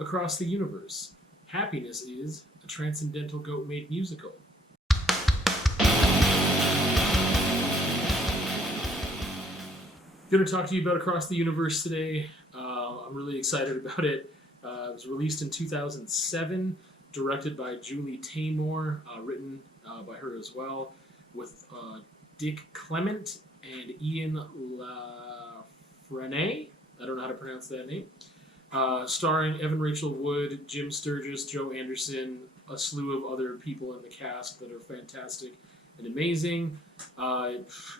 across the universe. Happiness is a Transcendental Goat made musical. Going to talk to you about Across the Universe today. I'm really excited about it. It was released in 2007, directed by Julie Taymor, written by her as well, with Dick Clement and Ian LaFrenne. I don't know how to pronounce that name. Starring Evan Rachel Wood, Jim Sturgis, Joe Anderson, a slew of other people in the cast that are fantastic and amazing.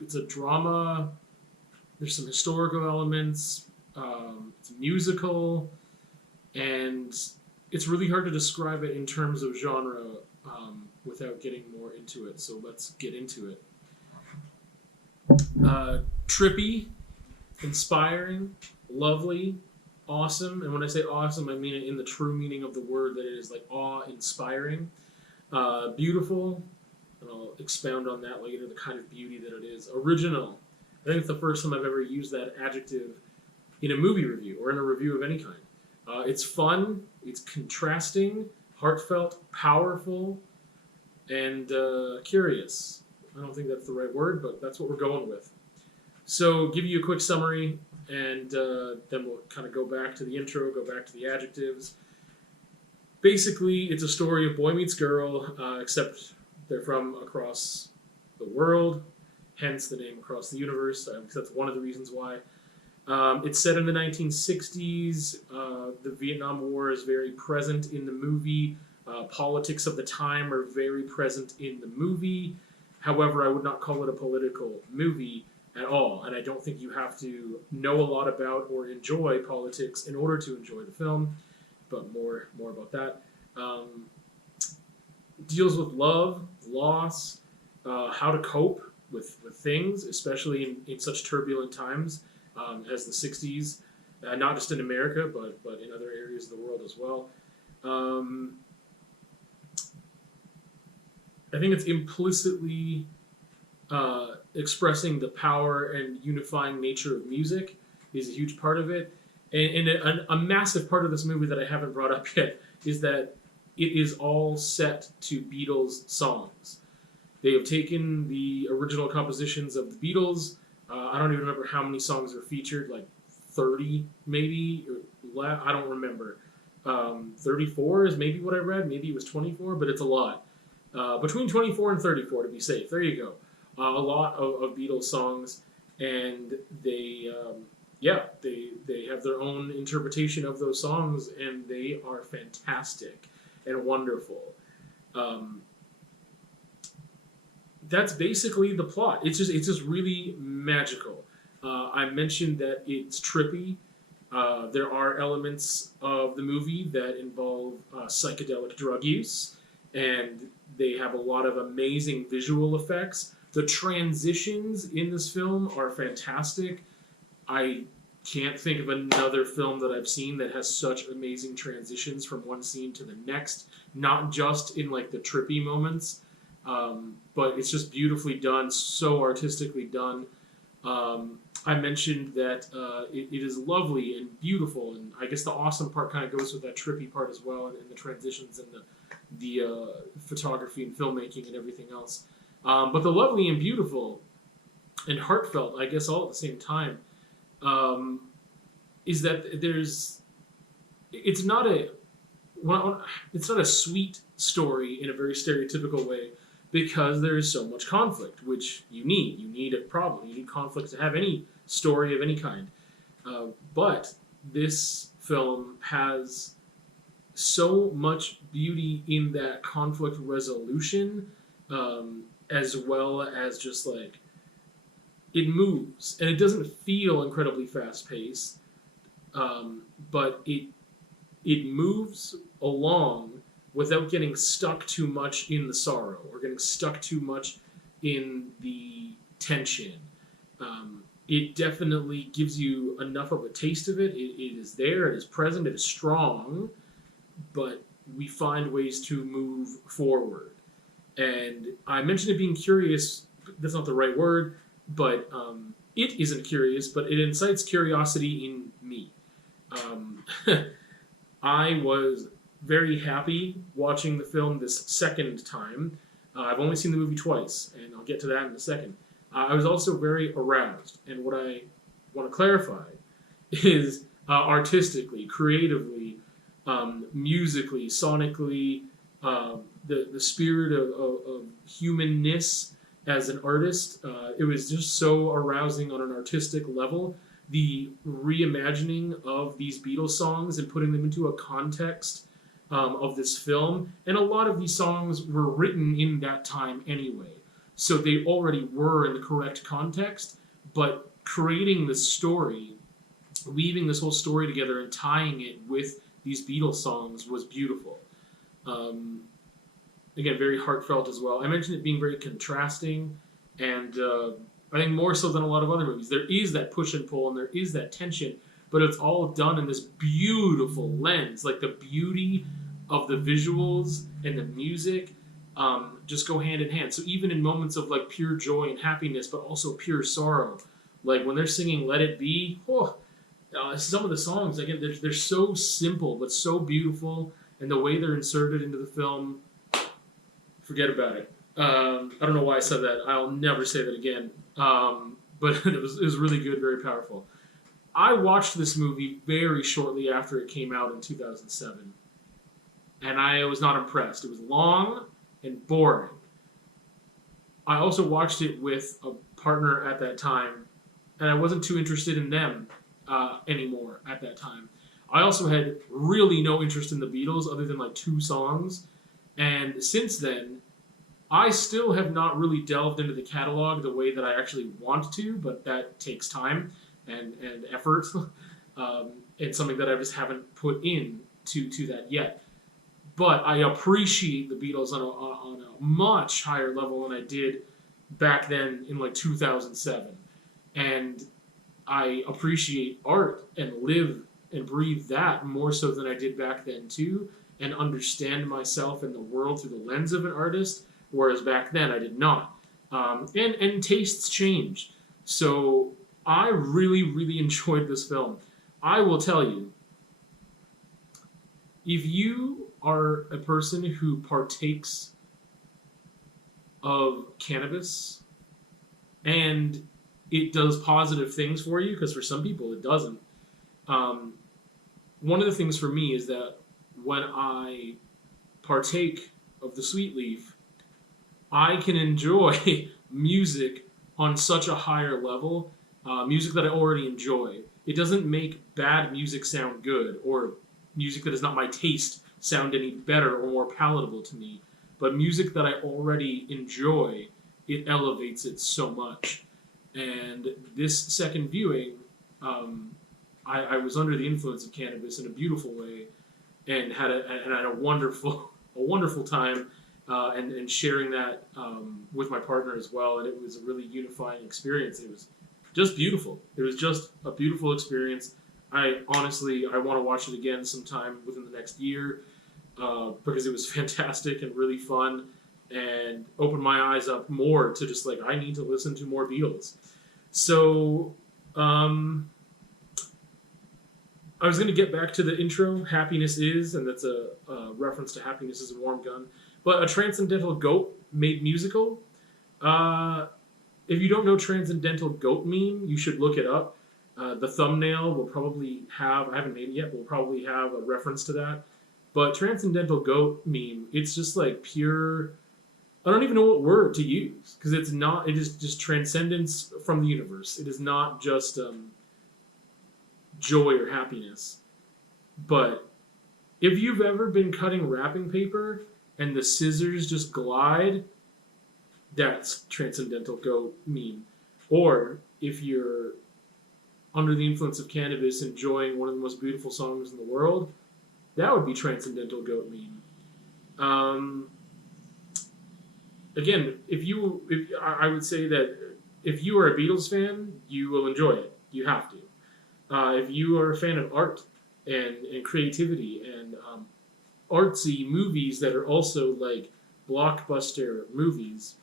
It's a drama. There's some historical elements. It's a musical, and it's really hard to describe it in terms of genre without getting more into it. So let's get into it. Trippy, inspiring, lovely, awesome. And when I say awesome, I mean it in the true meaning of the word, that it is like awe-inspiring. Beautiful, and I'll expound on that later, the kind of beauty that it is. Original. I think it's the first time I've ever used that adjective in a movie review or in a review of any kind. It's fun, it's contrasting, heartfelt, powerful, and curious. I don't think that's the right word, but that's what we're going with. So, give you a quick summary, and then we'll kind of go back to the intro, go back to the adjectives. Basically, it's a story of boy meets girl, except they're from across the world. Hence the name Across the Universe, because that's one of the reasons why. It's set in the 1960s. The Vietnam War is very present in the movie. Politics of the time are very present in the movie. However, I would not call it a political movie at all, and I don't think you have to know a lot about or enjoy politics in order to enjoy the film, but more about that. Deals with love, loss, how to cope with things, especially in such turbulent times as the 60s, not just in America, but in other areas of the world as well. I think it's implicitly expressing the power and unifying nature of music is a huge part of it. And a massive part of this movie that I haven't brought up yet is that it is all set to Beatles songs. They have taken the original compositions of the Beatles. I don't even remember how many songs were featured, like 30 maybe, or I don't remember. 34 is maybe what I read. Maybe it was 24, but it's a lot. Between 24 and 34 to be safe. There you go. A lot of Beatles songs, and they have their own interpretation of those songs, and they are fantastic and wonderful. That's basically the plot. It's just really magical. I mentioned that it's trippy. There are elements of the movie that involve psychedelic drug use, and they have a lot of amazing visual effects. The transitions in this film are fantastic. I can't think of another film that I've seen that has such amazing transitions from one scene to the next, not just in like the trippy moments, but it's just beautifully done, so artistically done. I mentioned that it is lovely and beautiful, and I guess the awesome part kind of goes with that trippy part as well, and the transitions and the photography and filmmaking and everything else. But the lovely and beautiful and heartfelt, I guess, all at the same time, is that it's not a sweet story in a very stereotypical way, because there is so much conflict, which you need. You need a problem. You need conflict to have any story of any kind. But this film has so much beauty in that conflict resolution, as well as just like it moves, and it doesn't feel incredibly fast-paced, but it moves along without getting stuck too much in the sorrow or getting stuck too much in the tension. It definitely gives you enough of a taste of it. It is there, it is present, it is strong, but we find ways to move forward. And I mentioned it being curious. That's not the right word, but it isn't curious, but it incites curiosity in me. I was very happy watching the film this second time. I've only seen the movie twice, and I'll get to that in a second. I was also very aroused, and what I want to clarify is artistically, creatively, musically, sonically, the spirit of humanness as an artist. It was just so arousing on an artistic level. The reimagining of these Beatles songs and putting them into a context of this film, and a lot of these songs were written in that time anyway, so they already were in the correct context. But creating the story, weaving this whole story together, and tying it with these Beatles songs was beautiful. Um, Again, very heartfelt as well. I mentioned it being very contrasting, and I think more so than a lot of other movies. There is that push and pull, and there is that tension, but it's all done in this beautiful lens. Like, the beauty of the visuals and the music just go hand in hand. So even in moments of like pure joy and happiness, but also pure sorrow, like when they're singing "Let It Be," some of the songs, again, they're so simple but so beautiful, and the way they're inserted into the film, forget about it. I don't know why I said that. I'll never say that again. But it was really good, very powerful. I watched this movie very shortly after it came out in 2007, and I was not impressed. It was long and boring. I also watched it with a partner at that time, and I wasn't too interested in them anymore at that time. I also had really no interest in the Beatles other than like 2 songs, and since then, I still have not really delved into the catalog the way that I actually want to, but that takes time and effort. It's something that I just haven't put in to that yet. But I appreciate the Beatles on a much higher level than I did back then in like 2007. And I appreciate art and live and breathe that more so than I did back then too, and understand myself and the world through the lens of an artist, whereas back then I did not. And tastes change. So I really, really enjoyed this film. I will tell you, if you are a person who partakes of cannabis and it does positive things for you, because for some people it doesn't, one of the things for me is that when I partake of the sweet leaf, I can enjoy music on such a higher level, music that I already enjoy. It doesn't make bad music sound good, or music that is not my taste sound any better or more palatable to me. But music that I already enjoy, it elevates it so much. And this second viewing, I was under the influence of cannabis in a beautiful way, and had a wonderful time, and sharing that with my partner as well. And it was a really unifying experience. It was just beautiful. It was just a beautiful experience. I want to watch it again sometime within the next year, because it was fantastic and really fun, and opened my eyes up more to just like, I need to listen to more Beatles. So I was going to get back to the intro, Happiness Is, and that's a reference to Happiness is a Warm Gun. But a Transcendental Goat made musical. If you don't know Transcendental Goat meme, you should look it up. The thumbnail will probably have, I haven't made it yet, but will probably have a reference to that. But Transcendental Goat meme, it's just like pure, I don't even know what word to use, because it is just transcendence from the universe. It is not just joy or happiness. But if you've ever been cutting wrapping paper and the scissors just glide, that's Transcendental Goat meme. Or if you're under the influence of cannabis enjoying one of the most beautiful songs in the world, that would be Transcendental Goat meme. Again, I would say that if you are a Beatles fan, you will enjoy it. You have to. If you are a fan of art and creativity and artsy movies that are also like blockbuster movies,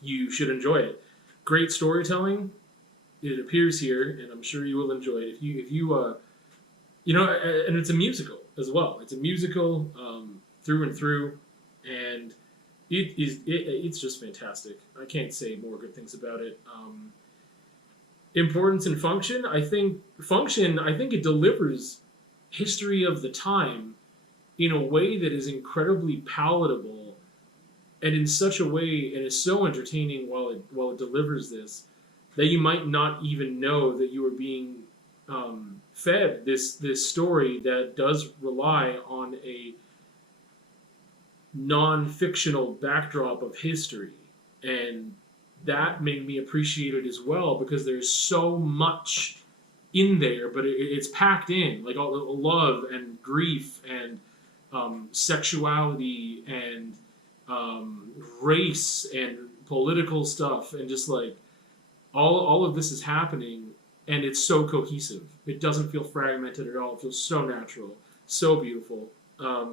you should enjoy it. Great storytelling. It appears here, and I'm sure you will enjoy it. If you and it's a musical. as well. It's a musical through and through, and it's just fantastic. I can't say more good things about it. Importance and function. I think it delivers history of the time in a way that is incredibly palatable and in such a way and is so entertaining while it delivers this that you might not even know that you are being fed this story that does rely on a non-fictional backdrop of history, and that made me appreciate it as well because there's so much in there, but it's packed in like all the love and grief and sexuality and race and political stuff and just like all of this is happening, and it's so cohesive. It doesn't feel fragmented at all. It feels so natural, so beautiful. I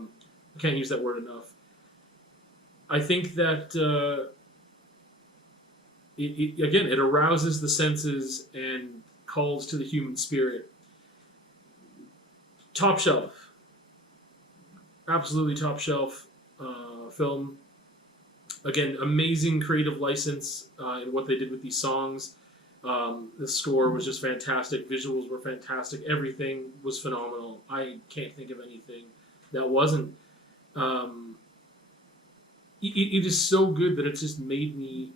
can't use that word enough. I think that it arouses the senses and calls to the human spirit. Top shelf, absolutely top shelf film. Again, amazing creative license in what they did with these songs. The score was just fantastic. Visuals were fantastic. Everything was phenomenal. I can't think of anything that wasn't. It is so good that it's just made me,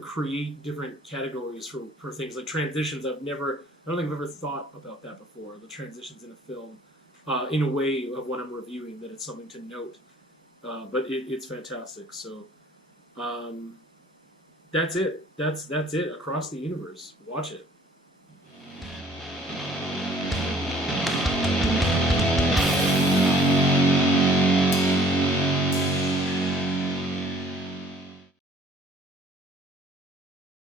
create different categories for things like transitions. I don't think I've ever thought about that before. The transitions in a film, in a way of when I'm reviewing, that it's something to note. But it's fantastic. So that's it. That's it across the universe. Watch it.